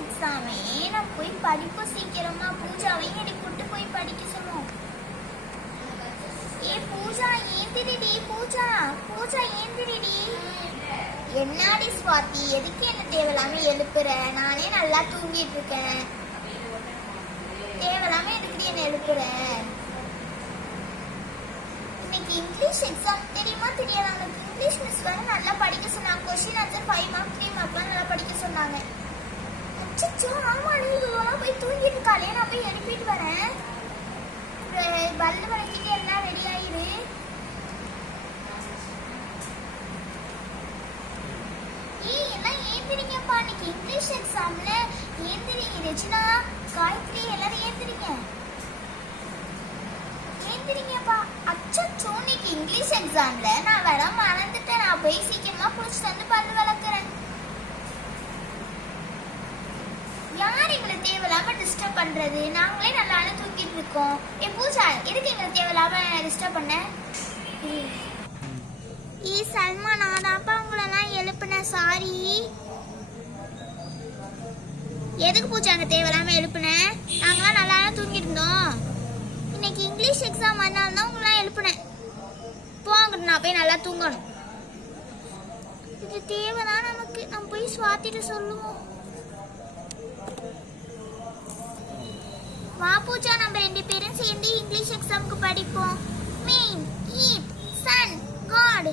எக்ஸாமே நான் போய் படிப்போம் சீக்கிரமா. பூஜாவையும் எழுப்பிட்டு போய் படிக்க சொல்லுவோம். ஏ பூஜா ஏந்திரிடி. பூஜா பூஜா ஏந்திரிடி. என்னாடி ஸ்வாதி, எதுக்கு என்ன தேவையில்லாம எழுப்புற? நானே நல்லா தூங்கிட்டு இருக்கேன். தேவையில்லாம எதுக்கு என்ன எழுப்புற? இன்னைக்கு இங்கிலீஷ் எக்ஸாம் தெரியுமா தெரியாது. அவங்களுக்கு இங்கிலீஷ் மிஸ் வேற நல்லா படிக்க சொன்னாங்க. கொஸ்டின் ஆன்சர் 5 மார்க் 3 மார்க்லாம் நல்லா படிக்க சொன்னாங்க. அச்சோ ஆமா, நீ இவ்வளோ போய் தூங்கிட்டு இருக்காளே, நான் போய் எழுப்பிட்டு வரேன். பல்லு வளர்க்கிட்டு எல்லாம் ரெடி ஆயிரு. எல்லாம் ஏந்திரிங்கப்பா, இன்னைக்கு இங்கிலீஷ் எக்ஸாம்ல ஏந்திரிங்க. ரெஜினா, காயத்ரி எல்லாரும் ஏந்திரிங்க. ஏந்திரிங்கப்பா. அச்சோ, இன்னைக்கு இங்கிலீஷ் எக்ஸாம்ல நான் வர மறந்துட்டேன். நான் போய் சீக்கிரமா குளிச்சுட்டு வந்து பல்லு வளர்க்குறேன். யார் எங்களை தேவையில்லாம டிஸ்டர்ப் பண்றது? நாங்களே நல்லா தூக்கிட்டு இருக்கோம். ஏ பூஜா, எதுக்கு எங்களை தேவையில்லாம டிஸ்டர்ப் பண்ண? சல்மா, நான் தான்ப்பா உங்களெல்லாம் எழுப்புனேன். சாரி. எதுக்கு பூஜா அங்க தேவையில்லாம எழுப்புனேன்? நாங்களாம் நல்லா தூங்கிட்டு இருந்தோம். இன்னைக்கு இங்கிலீஷ் எக்ஸாம் அதனால தான் உங்களெல்லாம் எழுப்புனேன். போங்க, நான் போய் நல்லா தூங்கணும். இது தேவைதான் நமக்கு. நம்ம போய் ஸ்வாதிட்டு சொல்லுவோம். வா பூஜா, நம்ம 2 பேரும் சேர்ந்து இங்கிலீஷ் எக்ஸாமுக்கு படிப்போம். மீன், ஈட், சன், காட்.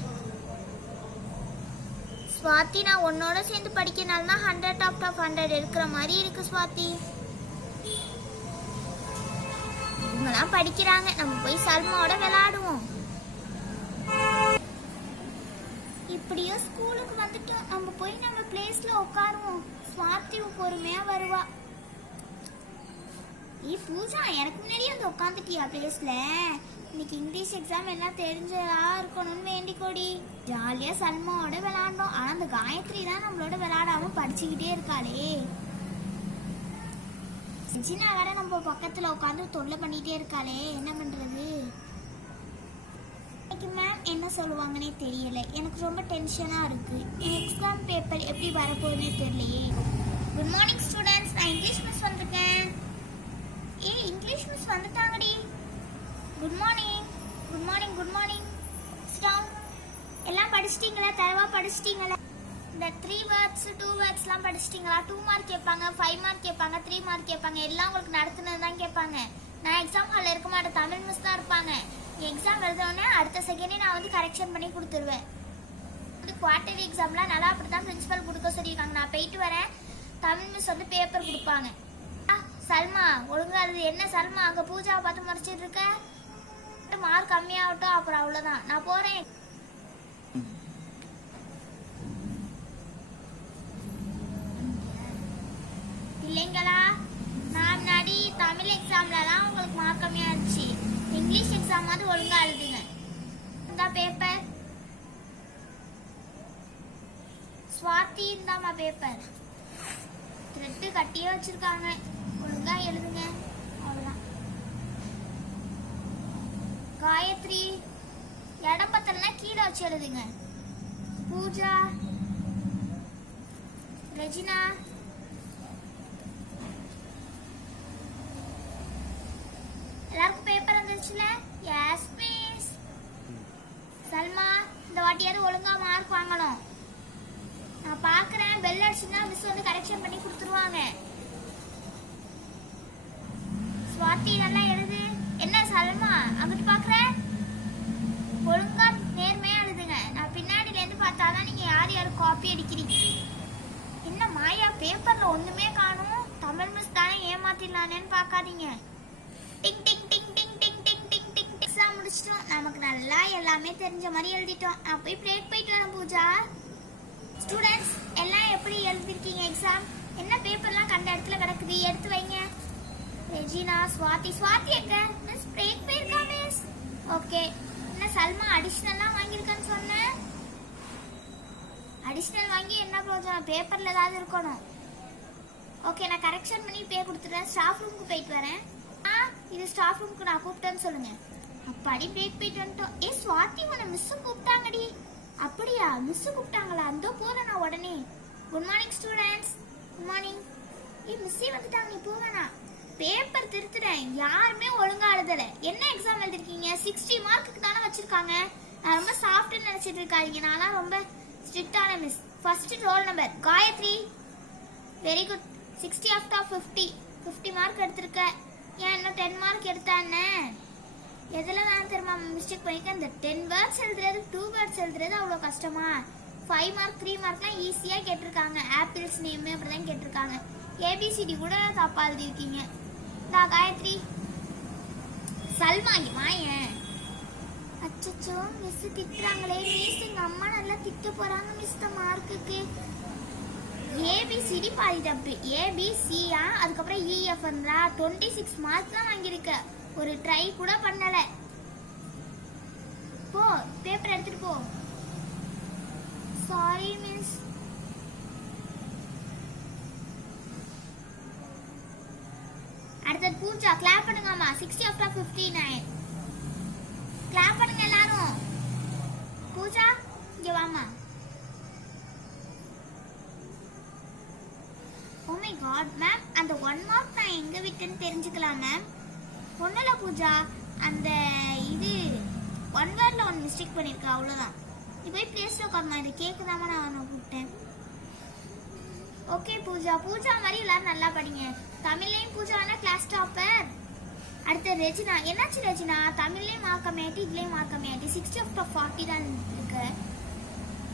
ஸ்வாதி, நான் உன்னோட சேர்ந்து படிக்கிறனால தான் 100 out of 100 இருக்கிற மாதிரி இருக்கு ஸ்வாதி. இவங்கெல்லாம் படிக்கிறாங்க, நம்ம போய் சல்மாவோட விளையாடுவோம். இப்படியோ ஸ்கூலுக்கு வந்துட்டோம். நம்ம போய் நம்ம பிளேஸ்ல உட்காருவோம். ஸ்வாதி பொறுமையா வருவா. பூஜா, எனக்கு முன்னாடியே வந்து உட்காந்துட்டியா பிளேஸ்ல? இன்னைக்கு இங்கிலீஷ் எக்ஸாம் எல்லாம் தெரிஞ்சதா இருக்கணும்னு வேண்டிக்கோடி. ஜாலியா சல்மாவோட விளையாண்டோம். ஆனா அந்த காயத்ரி தான் நம்மளோட விளையாடாம படிச்சுக்கிட்டே இருக்காளே. சின்ன வேற நம்ம பக்கத்துல உட்காந்து தொல்லை பண்ணிட்டே இருக்காளே, என்ன பண்றது? இன்னைக்கு மேம் என்ன சொல்லுவாங்கன்னே தெரியல. எனக்கு ரொம்ப டென்ஷனா இருக்கு. எக்ஸாம் பேப்பர் எப்படி வரப்போகுதுன்னே தெரியலையே. குட் மார்னிங் ஸ்டூடெண்ட்ஸ், நான் இங்கிலீஷ் மிஸ் வந்திருக்கேன். இங்கிலீஷ் மிஸ் வந்துட்டாங்கடி. Good morning. Good morning. Good morning. Sit down. எல்லாம் படிச்சிட்டீங்களா? தரவா படிச்சிட்டீங்களா? இந்த 3 வேர்ட்ஸ் 2 வேர்ட்ஸ்லாம் படிச்சிட்டீங்களா? 2 மார்க் கேட்பாங்க, 5 மார்க் கேட்பாங்க, 3 மார்க் கேட்பாங்க. எல்லாம் உங்களுக்கு நடத்துனது தான் கேட்பாங்க. நான் எக்ஸாம் ஹாலில் இருக்க மாட்டேன், தமிழ் மிஸ் தான் இருப்பாங்க. எக்ஸாம் எழுதவுடனே அடுத்த செகண்டே நான் வந்து கரெக்ஷன் பண்ணி கொடுத்துருவேன். வந்து குவார்டர்லி எக்ஸாம்லாம் நல்லா அப்படி தான் பிரின்சிபல் கொடுக்க சொல்லியிருக்காங்க. நான் போயிட்டு வரேன். தமிழ் மிஸ் வந்து பேப்பர் கொடுப்பாங்க. சல்மா, ஒழுங்கா அது என்ன சல்மா, அங்க பூஜாவை பார்த்து மறைச்சிட்டு இருக்க? மார்க் கம்மியாகட்டும், அப்புறம் அவ்வளவுதான். நான் போறேன். இல்லைங்களா, நான் முன்னாடி தமிழ் எக்ஸாம்லலாம் உங்களுக்கு மார்க் கம்மியா இருந்துச்சு. இங்கிலீஷ் எக்ஸாம் வந்து ஒழுங்கா எழுதுங்க. இந்த பேப்பர் ஸ்வாதி, இந்தாமா பேப்பர். த்ரெட்டு கட்டியே வச்சிருக்காங்க, ஒழுங்கா எழுதுங்க. அவ்வளவுதான். காயத்ரி, இடம் பத்தலன்னா கீழே வச்சு எழுதுங்க. பூஜா, ரெஜினா, எல்லாருக்கும் பேப்பர் வந்துருச்சுல? Yes miss. சல்மா, இந்த வாட்டியாவது ஒழுங்கா மார்க் வாங்கணும். நான் பாக்குறேன். பெல் அடிச்சுன்னா மிஸ் வந்து கரெக்ஷன் பண்ணி கொடுத்துருவாங்க. ஸ்வாதி, நல்லா எழுது. என்ன சல்மா, அங்கிட்டு பாக்குற? ஒழுங்கா நேர்மையா எழுதுங்க. நான் பின்னாடில இருந்து பார்த்தாதான் நீங்க யார் யாரு காப்பி அடிக்கிறீங்க. என்ன மாயா, பேப்பர்ல ஒண்ணுமே காணும். தமிழ் மிஸ் தானே ஏமாத்திடலானேன்னு பாக்காதீங்க. டிங் டிங் டிங் டிங் டிங் டிங் டிங் டிங். எக்ஸாம் முடிச்சிட்டோம். நமக்கு நல்லா எல்லாமே தெரிஞ்ச மாதிரி எழுதிட்டோம். நான் போய் பிரேக் போயிட்டு வரேன். பூஜா, ஸ்டூடெண்ட்ஸ் எல்லாம் எப்படி எழுதிருக்கீங்க எக்ஸாம்? என்ன பேப்பர்லாம் கண்ட இடத்துல கிடக்குது, எடுத்து வைங்க. ரெஜினா, ஸ்வாதி. ஸ்வாதி எங்க? மிஸ் பிரேக் போயிருக்கா மிஸ். ஓகே. என்ன சல்மா, அடிஷனல்லாம் வாங்கியிருக்கான்னு சொன்னேன். அடிஷனல் வாங்கி என்ன ப்ரோஜனம்? பேப்பர்ல ஏதாவது இருக்கணும். ஓகே, நான் கரெக்ஷன் பண்ணி பே கொடுத்துறேன். ஸ்டாஃப் ரூமுக்கு போயிட்டு வரேன். இது ஸ்டாஃப் ரூமுக்கு நான் கூப்பிட்டேன்னு சொல்லுங்க. அப்பாடி பிரேக் போயிட்டு வந்துட்டோம். ஸ்வாதி, உன்னை மிஸ் கூப்பிட்டாங்கடி. அப்படியா? மிஸ் கூப்பிட்டாங்களா? அந்த போறேன் நான் உடனே. Good morning students. Good morning. மிஸ்ஸே வந்துட்டாங்க, நீ போவேனா? பேப்பர் திருத்துறேன், யாருமே ஒழுங்கா எழுதல. என்ன எக்ஸாம் எழுதிருக்கீங்க? 60 மார்க்குக்கு தானே வச்சிருக்காங்க. நான் ரொம்ப சாஃப்ட்னு நினைச்சிட்டு இருக்காதீங்க, நான்லாம் ரொம்ப ஸ்ட்ரிக்டான miss. First roll number Gayathri, very good. 60 out of 50 mark எடுத்திருக்க. ஏன் இன்னும் 10 மார்க் எடுத்தானே? எதில் தான் தெரியுமா மிஸ்டேக் பண்ணியிருக்கேன்? இந்த 10 வேர்ட்ஸ் எழுதுறது 2 வேர்ட்ஸ் எழுதுறது அவ்வளோ கஷ்டமா? 5 மார்க் 3 மார்க்லாம் ஈஸியாக கேட்டிருக்காங்க. ஆப்பிள்ஸ் நேம் அப்படிதான் கேட்டிருக்காங்க. ஏபிசிடி கூட தப்பா எழுதிருக்கீங்க. இந்த காயத்ரி, சல்மா இங்க வாயேன். அச்சச்சோ, மிஸ் திட்டுறாங்களே. மிஸ் எங்க அம்மா நல்லா திட்ட போறாங்க மிஸ் இந்த மார்க்குக்கு. ஏபிசிடி பாதி தப்பு. ஏபிசியா, அதுக்கப்புறம் இஎஃப் 26 மார்க் தான் வாங்கியிருக்க. ஒரு ட்ரை கூட பண்ணல. போ, பேப்பர் எடுத்துட்டு போ. Sorry miss. அடுத்தது பூஜா, கிளாப் பண்ணுங்கம்மா. 60 out of 59. கிளாப் பண்ணுங்க எல்லாரும். பூஜா இங்க வாமா. ஓ மை காட் மேம், அந்த 1 மார்க் நான் எங்க விட்டேன்னு தெரிஞ்சுக்கலாம் மேம்? ஒண்ணுல பூஜா, அந்த இது 1 வேர்ட்ல 1 மிஸ்டேக் பண்ணிருக்க, அவ்வளவுதான். நீ போய் பிளேஸ்ல உட்காருமா. இது கேக்குதாமா? நான் அவனை கூப்பிட்டேன். ஓகே பூஜா, பூஜா மாதிரி எல்லாரும் நல்லா படிங்க. தமிழ்லையும் பூஜானா கிளாஸ் டாப்பர். அடுத்து ரெஜினா. என்னாச்சு ரெஜினா? தமிழ்லையும் மார்க் கம்மியாட்டி, இதுலயும் மார்க் கம்மியாட்டி. 60 out of 40 தான் இருக்கு.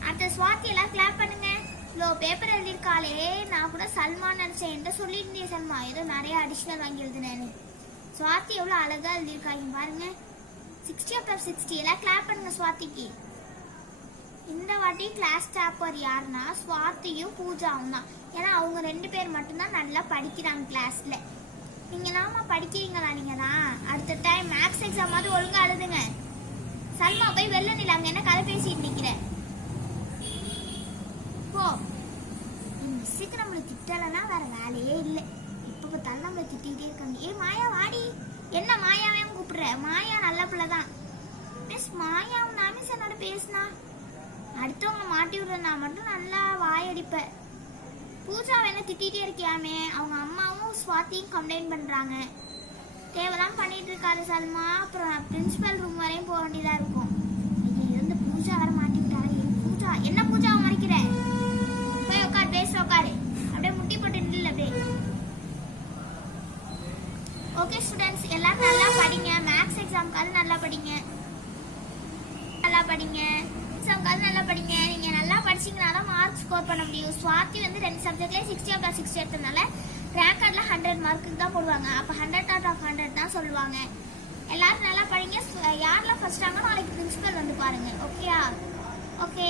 அடுத்த ஸ்வாதி, எல்லாம் கிளாப் பண்ணுங்க. இவ்வளோ பேப்பர் எழுதியிருக்காளே, நான் கூட சல்மான்னு நினைச்சேன். என்கிட்ட சொல்லியிருந்தேன் சல்மா, ஏதோ நிறைய அடிஷ்னல் வாங்கி எழுதுனேன்னு. ஸ்வாதி எவ்வளோ அழகா எழுதியிருக்காங்க பாருங்க. 60 out of 60. எல்லாம் கிளாப் பண்ணுங்க ஸ்வாதிக்கு. இந்த வாட்டி கிளாஸ் டாப்பர் யாருன்னா ஸ்வாதியும் பூஜாவும் தான். ஏன்னா அவங்க 2 பேர் மட்டும்தான் நல்லா படிக்கிறாங்க கிளாஸ்ல. நீங்க நாம படிக்கிறீங்களா? நீங்க தான். அடுத்த டைம் மேக்ஸ் எக்ஸாம் மாதிரி ஒழுங்கா எழுதுங்க. சல்மா போய் வெளில நிலாங்க, என்ன கதை பேசிட்டு நிக்கிற? போ. மிஸ்ஸுக்கு நம்மளை திட்டலைன்னா வேற வேலையே இல்லை. இப்ப பார்த்தாலும் நம்மளை திட்டிகிட்டே இருக்காங்க. ஏ மாயா வாடி. என்ன மாயாவையும் கூப்பிடுற? மாயா நல்ல பிள்ளைதான் மிஸ். மாயாவும் நான் மிஸ் என்னோட பேசினா அடுத்தவங்க மாட்டி விடுறா மட்டும் நல்லா வாயடிப்ப. பூஜா என்ன திட்டிகிட்டே இருக்கியாமே? அவங்க அம்மாவும் ஸ்வாதியும் கம்ப்ளைண்ட் பண்றாங்க. தேவைதான் பண்ணிட்டு இருக்காரு சல்மா. அப்புறம் பிரின்சிபல் ரூம் வரையும் போக வேண்டியதா இருக்கும். இந்த பூஜா வர மாட்டி விட்டாரு. பூஜா என்ன பூஜாவை மறைக்கிற? போய் உட்காரு, பேச உட்காரு. அப்படியே முட்டி போட்டு நில்ல அப்படியே. ஓகே ஸ்டூடெண்ட்ஸ், எல்லாரும் நல்லா படிங்க. மேக்ஸ் எக்ஸாம்க்காவது நல்லா படிங்க. நல்லா படிங்க. எக்ஸாம்க்காவது நல்லா படிங்க. நீங்க நல்லா படிச்சீங்கன்னா தான் மார்க் ஸ்கோர் பண்ண முடியும். ஸ்வாதி வந்து 2 சப்ஜெக்ட்லயே 60 out of 60 எடுத்ததுனால ரேங்க் கார்டுல 100 மார்க்குக்கு தான் போடுவாங்க. அப்ப 100 out of 100 தான் சொல்லுவாங்க. எல்லாரும் நல்லா படிங்க. யாரெல்லாம் ஃபர்ஸ்ட் ஆங்க நாளைக்கு பிரின்சிபல் வந்து பாருங்க. ஓகேயா? ஓகே.